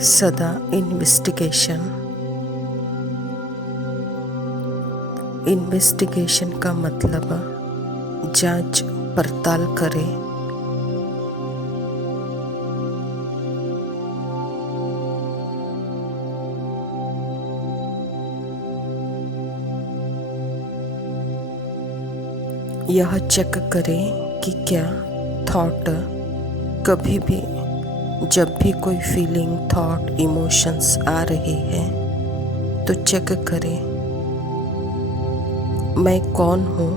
सदा इन्वेस्टिगेशन का मतलब जांच पड़ताल करे। यह चेक करे कि क्या थॉट कभी भी जब भी कोई फीलिंग, थॉट, इमोशंस आ रही है तो चेक करें मैं कौन हूँ,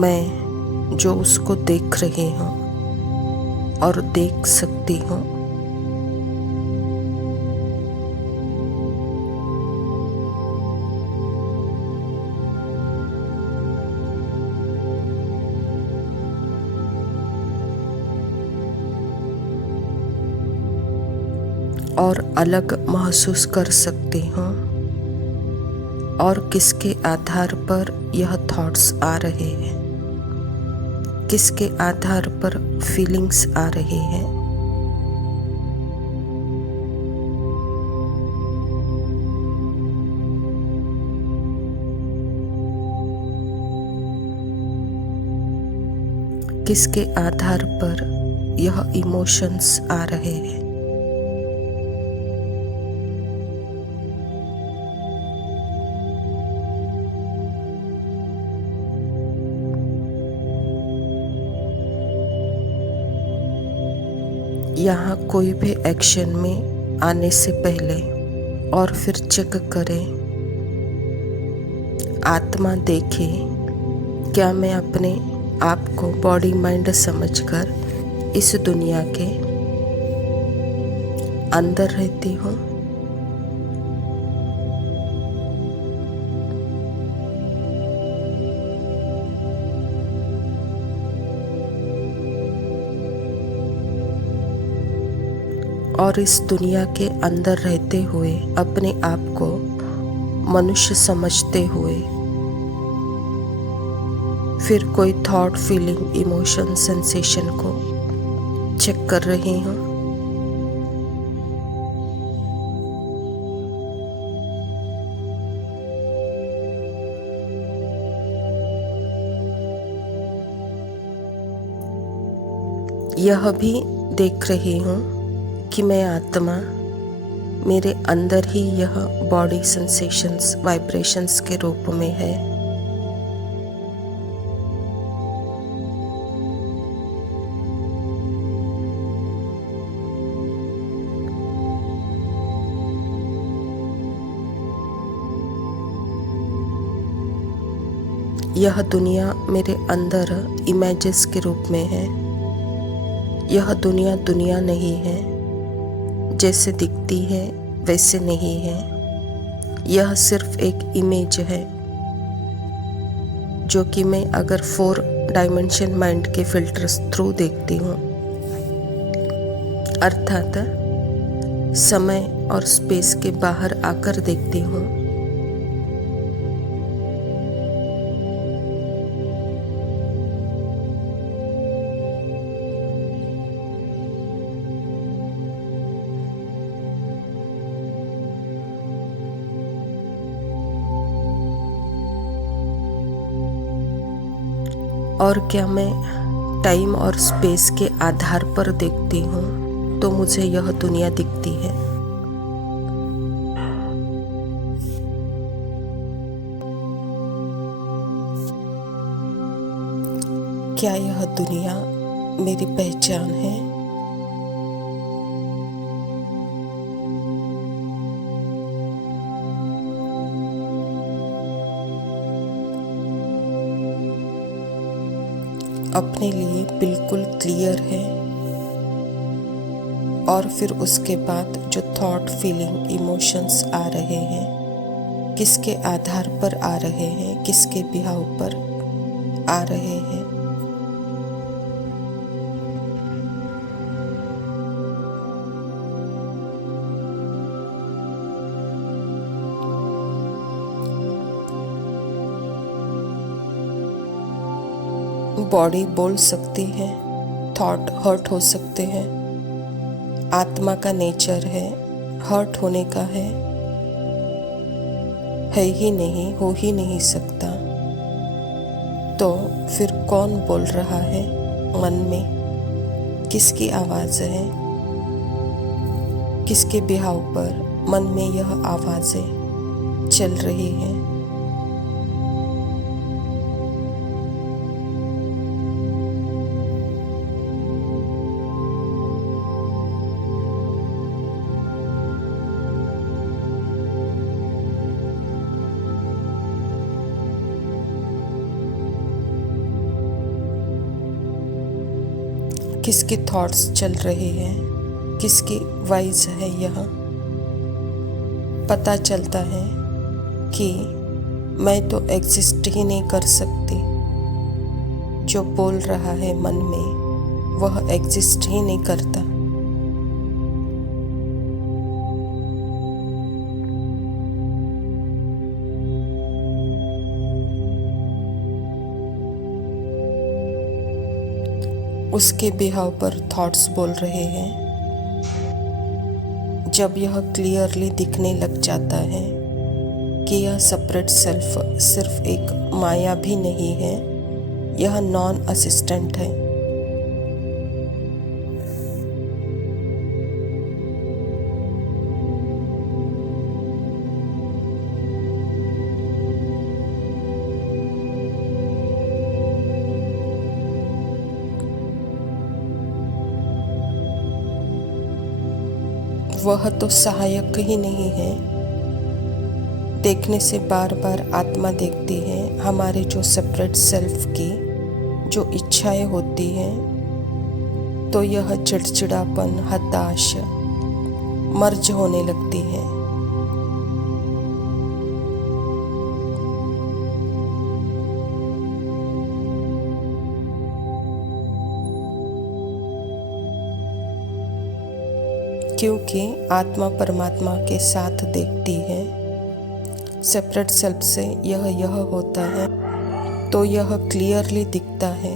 मैं जो उसको देख रही हूँ और देख सकती हूँ। और अलग महसूस कर सकती हूँ और किसके आधार पर यह थॉट्स आ रहे हैं, किसके आधार पर फीलिंग्स आ रही हैं। किसके आधार पर यह इमोशंस आ रहे हैं। यहाँ कोई भी एक्शन में आने से पहले और फिर चेक करें, आत्मा देखे क्या मैं अपने आप को बॉडी माइंड समझकर इस दुनिया के अंदर रहती हूँ। और इस दुनिया के अंदर रहते हुए अपने आप को मनुष्य समझते हुए फिर कोई थॉट, फीलिंग, इमोशन, सेंसेशन को चेक कर रही हूँ। यह भी देख रही हूँ कि मैं आत्मा, मेरे अंदर ही यह बॉडी सेंसेशंस, वाइब्रेशंस के रूप में है। यह दुनिया मेरे अंदर इमेजेस के रूप में है। यह दुनिया दुनिया नहीं है, जैसे दिखती है वैसे नहीं है। यह सिर्फ एक इमेज है जो कि मैं अगर 4 डायमेंशन माइंड के फिल्टर्स थ्रू देखती हूँ, अर्थात समय और स्पेस के बाहर आकर देखती हूँ। और क्या मैं टाइम और स्पेस के आधार पर देखती हूँ तो मुझे यह दुनिया दिखती है। क्या यह दुनिया मेरी पहचान है? अपने लिए बिल्कुल क्लियर है। और फिर उसके बाद जो थॉट, फीलिंग, इमोशंस आ रहे हैं, किसके आधार पर आ रहे हैं, किसके बिहाव पर आ रहे हैं। बॉडी बोल सकती है, थॉट हर्ट हो सकते हैं, आत्मा का नेचर है, हर्ट होने का है ही नहीं, हो ही नहीं सकता। तो फिर कौन बोल रहा है मन में? किसकी आवाज़ है? किसके बिहाव पर मन में यह आवाज़ें चल रही हैं? किसके थॉट्स चल रहे हैं? किसकी वॉइस है यह? पता चलता है कि मैं तो एग्जिस्ट ही नहीं कर सकती। जो बोल रहा है मन में वह एग्जिस्ट ही नहीं करता। उसके बिहाव पर थॉट्स बोल रहे हैं। जब यह क्लियरली दिखने लग जाता है कि यह सेपरेट सेल्फ सिर्फ एक माया भी नहीं है, यह नॉन असिस्टेंट है। वह तो सहायक ही नहीं है। देखने से बार बार आत्मा देखती है हमारे जो सेपरेट सेल्फ की जो इच्छाएं होती हैं, तो यह चिड़चिड़ापन, हताश, मर्ज होने लगती है। क्योंकि आत्मा परमात्मा के साथ देखती है, सेपरेट सेल्फ से यह होता है, तो यह क्लियरली दिखता है।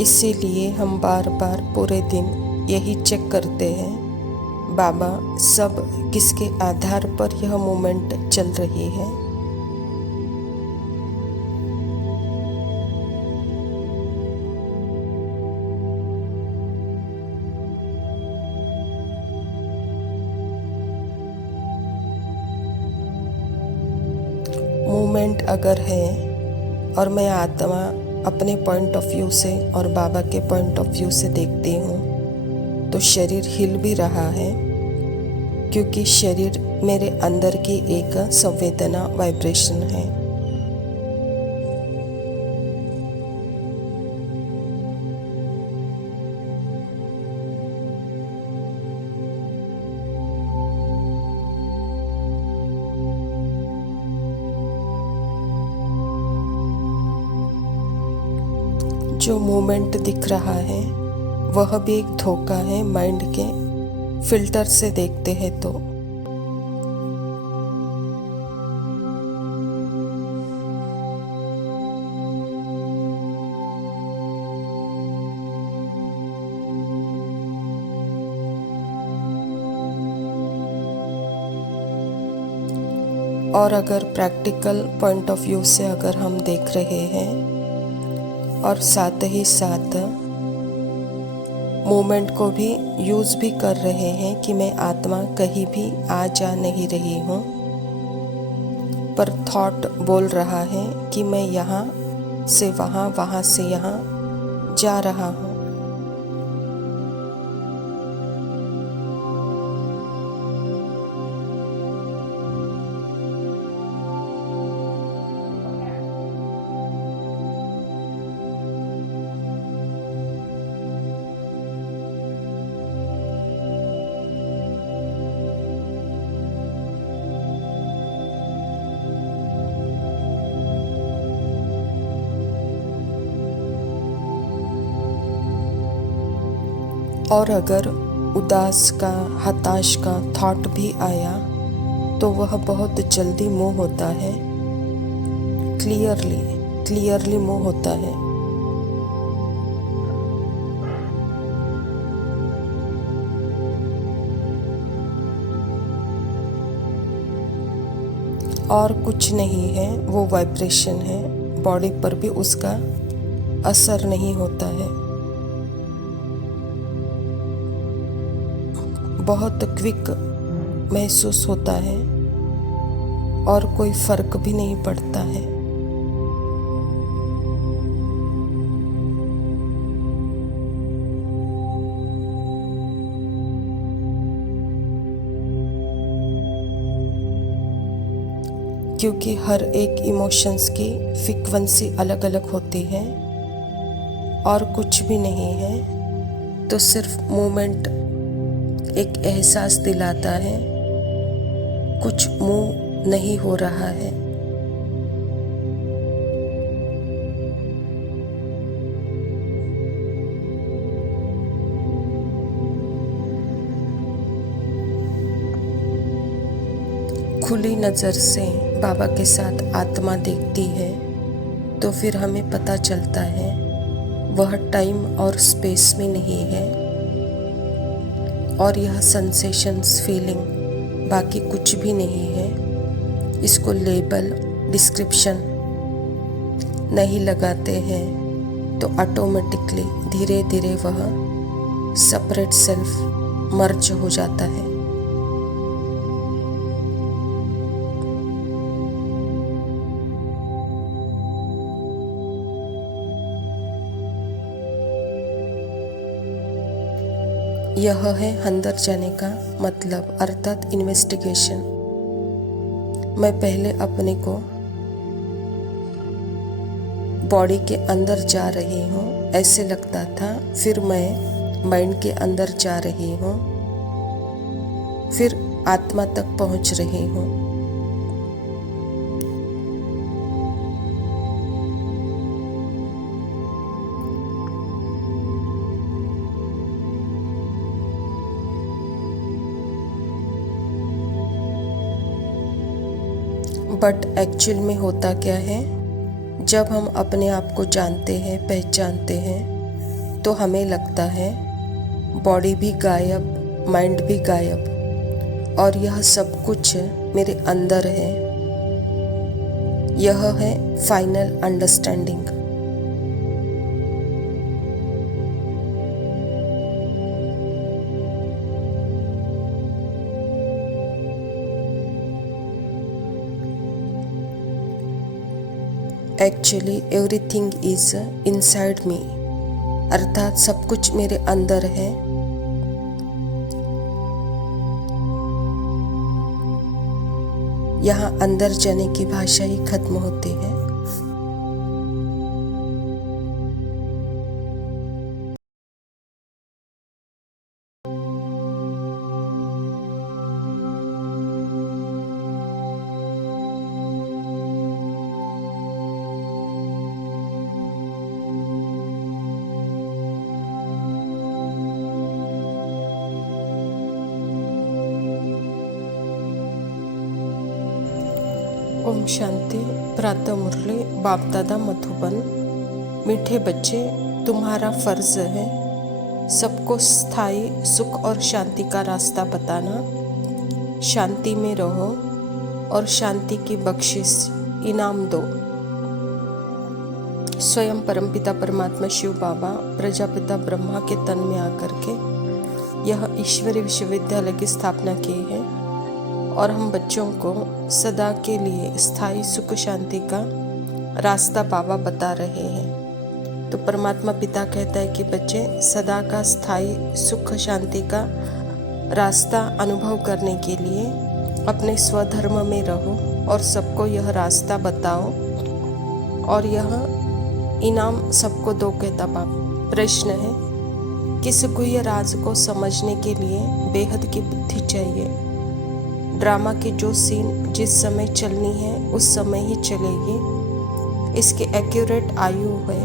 इसीलिए हम बार बार पूरे दिन यही चेक करते हैं, बाबा सब किसके आधार पर यह मूवमेंट चल रही है। मूवमेंट अगर है और मैं आत्मा अपने पॉइंट ऑफ व्यू से और बाबा के पॉइंट ऑफ व्यू से देखती हूँ, तो शरीर हिल भी रहा है, क्योंकि शरीर मेरे अंदर की एक संवेदना, वाइब्रेशन है। जो मूवमेंट दिख रहा है वह भी एक धोखा है माइंड के फिल्टर से देखते हैं तो। और अगर प्रैक्टिकल पॉइंट ऑफ व्यू से अगर हम देख रहे हैं और साथ ही साथ मोमेंट को भी यूज़ भी कर रहे हैं कि मैं आत्मा कहीं भी आ जा नहीं रही हूँ, पर थॉट बोल रहा है कि मैं यहाँ से वहाँ, वहाँ से यहाँ जा रहा हूँ। और अगर उदास का, हताश का थॉट भी आया तो वह बहुत जल्दी मूव होता है, क्लियरली मूव होता है। और कुछ नहीं है, वो वाइब्रेशन है, बॉडी पर भी उसका असर नहीं होता है। बहुत क्विक महसूस होता है और कोई फर्क भी नहीं पड़ता है। क्योंकि हर एक इमोशंस की फ्रीक्वेंसी अलग अलग होती है और कुछ भी नहीं है, तो सिर्फ मोमेंट एक एहसास दिलाता है, कुछ मूव नहीं हो रहा है। खुली नज़र से बाबा के साथ आत्मा देखती है तो फिर हमें पता चलता है वह टाइम और स्पेस में नहीं है और यह सेंसेशंस, फीलिंग बाकी कुछ भी नहीं है। इसको लेबल, डिस्क्रिप्शन नहीं लगाते हैं तो ऑटोमेटिकली धीरे धीरे वह सेपरेट सेल्फ मर्ज हो जाता है। यह है अंदर जाने का मतलब, अर्थात इन्वेस्टिगेशन। मैं पहले अपने को बॉडी के अंदर जा रही हूँ ऐसे लगता था, फिर मैं माइंड के अंदर जा रही हूँ, फिर आत्मा तक पहुँच रही हूँ। बट एक्चुअल में होता क्या है, जब हम अपने आप को जानते हैं, पहचानते हैं, तो हमें लगता है बॉडी भी गायब, माइंड भी गायब और यह सब कुछ मेरे अंदर है। यह है final understanding. Actually everything is inside me, अर्थात सब कुछ मेरे अंदर है। यहाँ अंदर जाने की भाषा ही खत्म होती है। ओम शांति। प्रातः मुरली। बाप दादा मधुबन। मीठे बच्चे, तुम्हारा फर्ज है सबको स्थायी सुख और शांति का रास्ता बताना। शांति में रहो और शांति की बख्शिश इनाम दो। स्वयं परमपिता परमात्मा शिव बाबा प्रजापिता ब्रह्मा के तन में आकर के यह ईश्वरीय विश्वविद्यालय की स्थापना की है और हम बच्चों को सदा के लिए स्थायी सुख शांति का रास्ता बाबा बता रहे हैं। तो परमात्मा पिता कहता है कि बच्चे सदा का स्थायी सुख शांति का रास्ता अनुभव करने के लिए अपने स्वधर्म में रहो और सबको यह रास्ता बताओ और यह इनाम सबको दो, कहता बाप। प्रश्न है, किस गुह्य राज को समझने के लिए बेहद की बुद्धि चाहिए। ड्रामा की जो सीन जिस समय चलनी है उस समय ही चलेगी, इसके एक्यूरेट आयु है।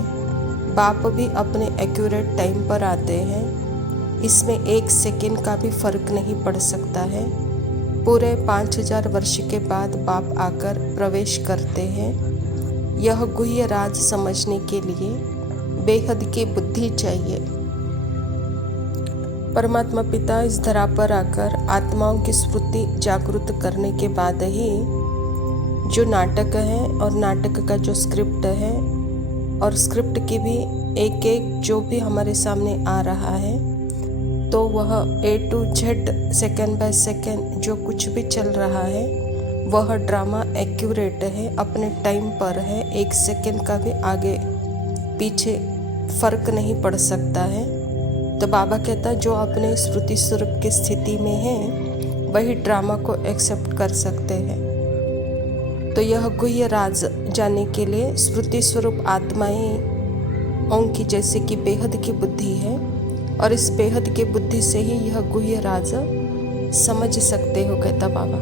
बाप भी अपने एक्यूरेट टाइम पर आते हैं, इसमें 1 सेकंड का भी फर्क नहीं पड़ सकता है। पूरे 5000 वर्ष के बाद बाप आकर प्रवेश करते हैं। यह गुह्य राज समझने के लिए बेहद की बुद्धि चाहिए। परमात्मा पिता इस धरा पर आकर आत्माओं की स्मृति जागृत करने के बाद ही जो नाटक है और नाटक का जो स्क्रिप्ट है और स्क्रिप्ट की भी एक एक जो भी हमारे सामने आ रहा है, तो वह A to Z second by second जो कुछ भी चल रहा है वह ड्रामा एक्यूरेट है, अपने टाइम पर है। 1 सेकेंड का भी आगे पीछे फर्क नहीं पड़ सकता है। तो बाबा कहता जो अपने स्मृति स्वरूप की स्थिति में है वही ड्रामा को एक्सेप्ट कर सकते हैं। तो यह गुह्य राज जानने के लिए स्मृति स्वरूप आत्माएं की जैसे कि बेहद की बुद्धि है, और इस बेहद की बुद्धि से ही यह गुह्य राज समझ सकते हो, कहता बाबा।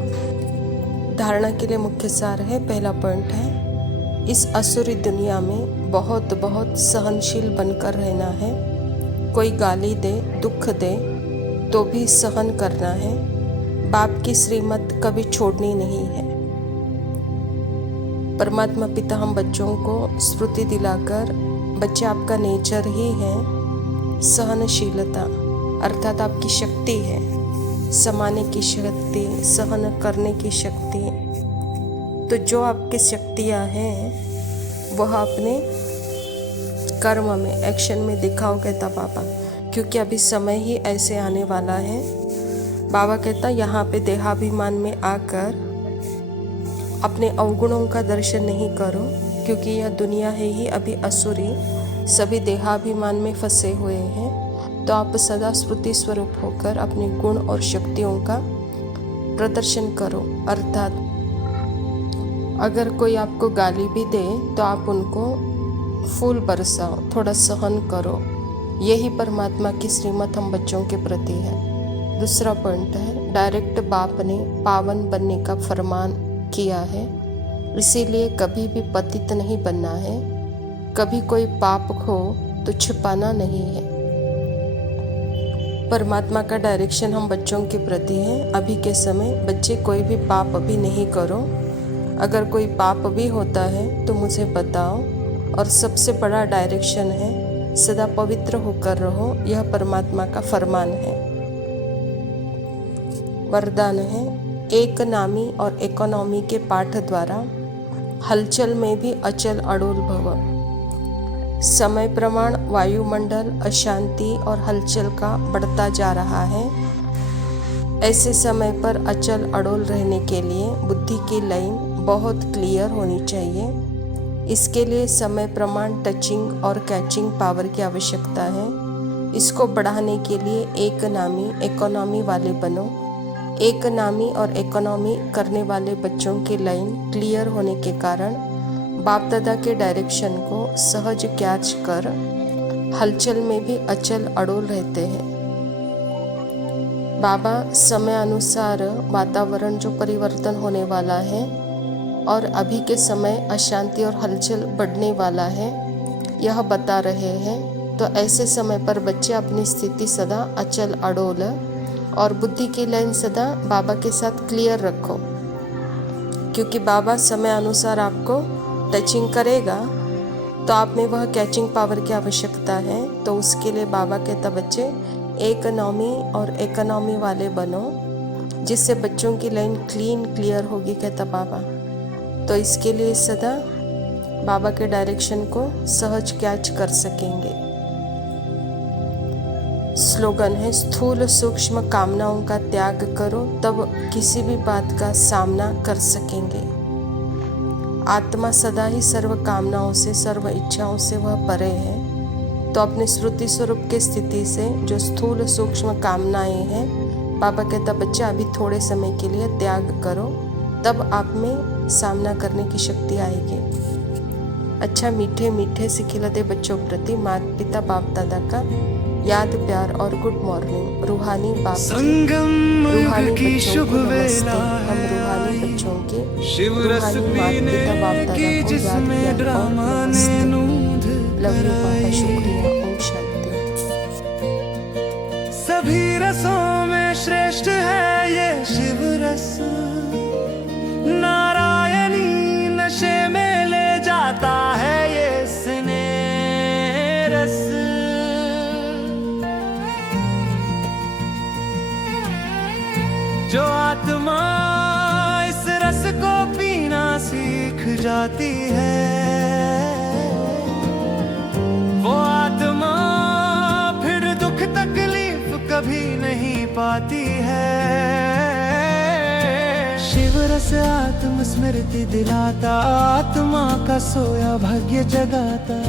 धारणा के लिए मुख्य सार है, पहला पॉइंट है इस असुरी दुनिया में बहुत बहुत सहनशील बनकर रहना है। कोई गाली दे, दुख दे तो भी सहन करना है। बाप की श्रीमत कभी छोड़नी नहीं है। परमात्मा पिता हम बच्चों को स्मृति दिलाकर, बच्चे आपका नेचर ही है सहनशीलता, अर्थात आपकी शक्ति है समाने की शक्ति, सहन करने की शक्ति। तो जो आपकी शक्तियाँ हैं वह अपने कर्म में, एक्शन में दिखाओ, कहता बाबा, क्योंकि अभी समय ही ऐसे आने वाला है। बाबा कहता यहाँ पे देहाभिमान में आकर अपने अवगुणों का दर्शन नहीं करो, क्योंकि यह दुनिया है ही अभी असुरी, सभी देहाभिमान में फंसे हुए हैं। तो आप सदा स्मृति स्वरूप होकर अपने गुण और शक्तियों का प्रदर्शन करो। अर्थात अगर कोई आपको गाली भी दे तो आप उनको फूल बरसाओ, थोड़ा सहन करो। यही परमात्मा की श्रीमत हम बच्चों के प्रति है। दूसरा पॉइंट है डायरेक्ट बाप ने पावन बनने का फरमान किया है, इसीलिए कभी भी पतित नहीं बनना है। कभी कोई पाप हो तो छिपाना नहीं है। परमात्मा का डायरेक्शन हम बच्चों के प्रति है। अभी के समय बच्चे कोई भी पाप अभी नहीं करो। अगर कोई पाप भी होता है तो मुझे बताओ। और सबसे बड़ा डायरेक्शन है सदा पवित्र होकर रहो, यह परमात्मा का फरमान है। वरदान है एक नामी और इकोनॉमी के पाठ द्वारा हलचल में भी अचल अड़ोल भव। समय प्रमाण वायुमंडल अशांति और हलचल का बढ़ता जा रहा है। ऐसे समय पर अचल अड़ोल रहने के लिए बुद्धि की लाइन बहुत क्लियर होनी चाहिए। इसके लिए समय प्रमाण टचिंग और कैचिंग पावर की आवश्यकता है। इसको बढ़ाने के लिए एक नामी इकोनॉमी वाले बनो। एक नामी और इकोनॉमी करने वाले बच्चों की लाइन क्लियर होने के कारण बाप दादा के डायरेक्शन को सहज कैच कर हलचल में भी अचल अड़ोल रहते हैं। बाबा समय अनुसार वातावरण जो परिवर्तन होने वाला है और अभी के समय अशांति और हलचल बढ़ने वाला है यह बता रहे हैं। तो ऐसे समय पर बच्चे अपनी स्थिति सदा अचल अड़ोल और बुद्धि की लाइन सदा बाबा के साथ क्लियर रखो, क्योंकि बाबा समय अनुसार आपको टचिंग करेगा तो आप में वह कैचिंग पावर की आवश्यकता है। तो उसके लिए बाबा कहता बच्चे एक नॉमी और इकोनॉमी वाले बनो, जिससे बच्चों की लाइन क्लीन क्लियर होगी, कहता बाबा। तो इसके लिए सदा बाबा के डायरेक्शन को सहज कैच कर सकेंगे। स्लोगन है स्थूल सूक्ष्म कामनाओं का त्याग करो, तब किसी भी बात का सामना कर सकेंगे। आत्मा सदा ही सर्व कामनाओं से, सर्व इच्छाओं से वह परे है। तो अपने स्मृति स्वरूप की स्थिति से जो स्थूल सूक्ष्म कामनाएं हैं, बाबा कहता बच्चा अभी थोड़े समय के लिए त्याग करो, तब आप में सामना करने की शक्ति आएगी। अच्छा मीठे मीठे सिखिलते बच्चों प्रति माता पिता बाप दादा का याद प्यार और गुड मॉर्निंग। रूहानी बाप रूहानी बच्चों को नमस्ते। हम रूहानी बच्चों के रूहानी माता पिता बाप दादा को याद प्यार और नमस्ते। लव यू पापा, शुक्रिया। ओम शांति। रसों में श्रेष्ठ है ये शिव रस, नारायणी नशे में ले जाता है ये स्नेह रस। जो आत्मा इस रस को पीना सीख जाती है, वो आत्मा फिर दुख तकलीफ कभी नहीं पाती है। शिव रस आत्म स्मृति दिलाता, आत्मा का सोया भाग्य जगाता।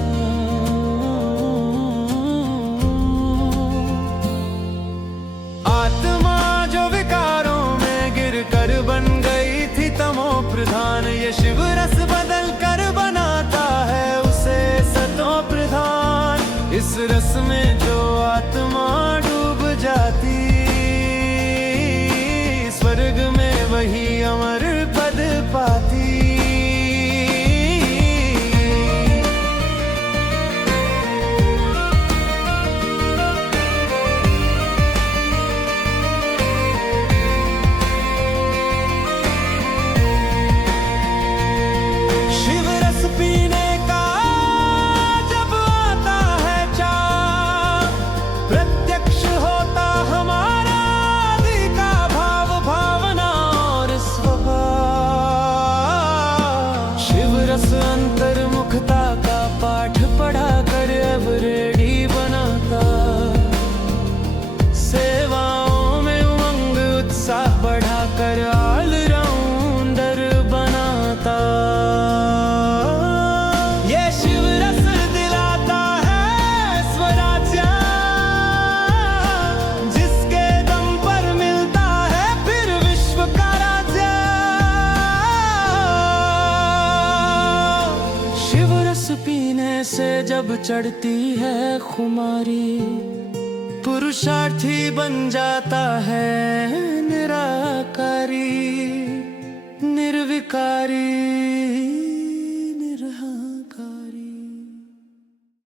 आत्मा जो विकारों में गिर कर बन गई थी तमो प्रधान, ये शिव रस बदल कर बनाता है उसे सतो प्रधान। इस रस में जो आत्मा डूब जाती, स्वर्ग में वही अमर पद पाती। शिव रस पीने का जब आता है चाह, प्रत्यक्ष होता हमारा आदि का भाव भावना और स्वभाव। शिव रस अंतर्मुखता का पाठ पढ़ा कर अब रेडी बनाता, सेवाओं में उमंग उत्साह बढ़ाकर ऑलराउंडर बनाता। ये शिव रस दिलाता है स्वराज्य, जिसके दम पर मिलता है फिर विश्व का राज्य। शिव रस पीने से जब चढ़ती है खुमारी, पुरुषार्थी बन जाता है निराकारी निर्विकारी।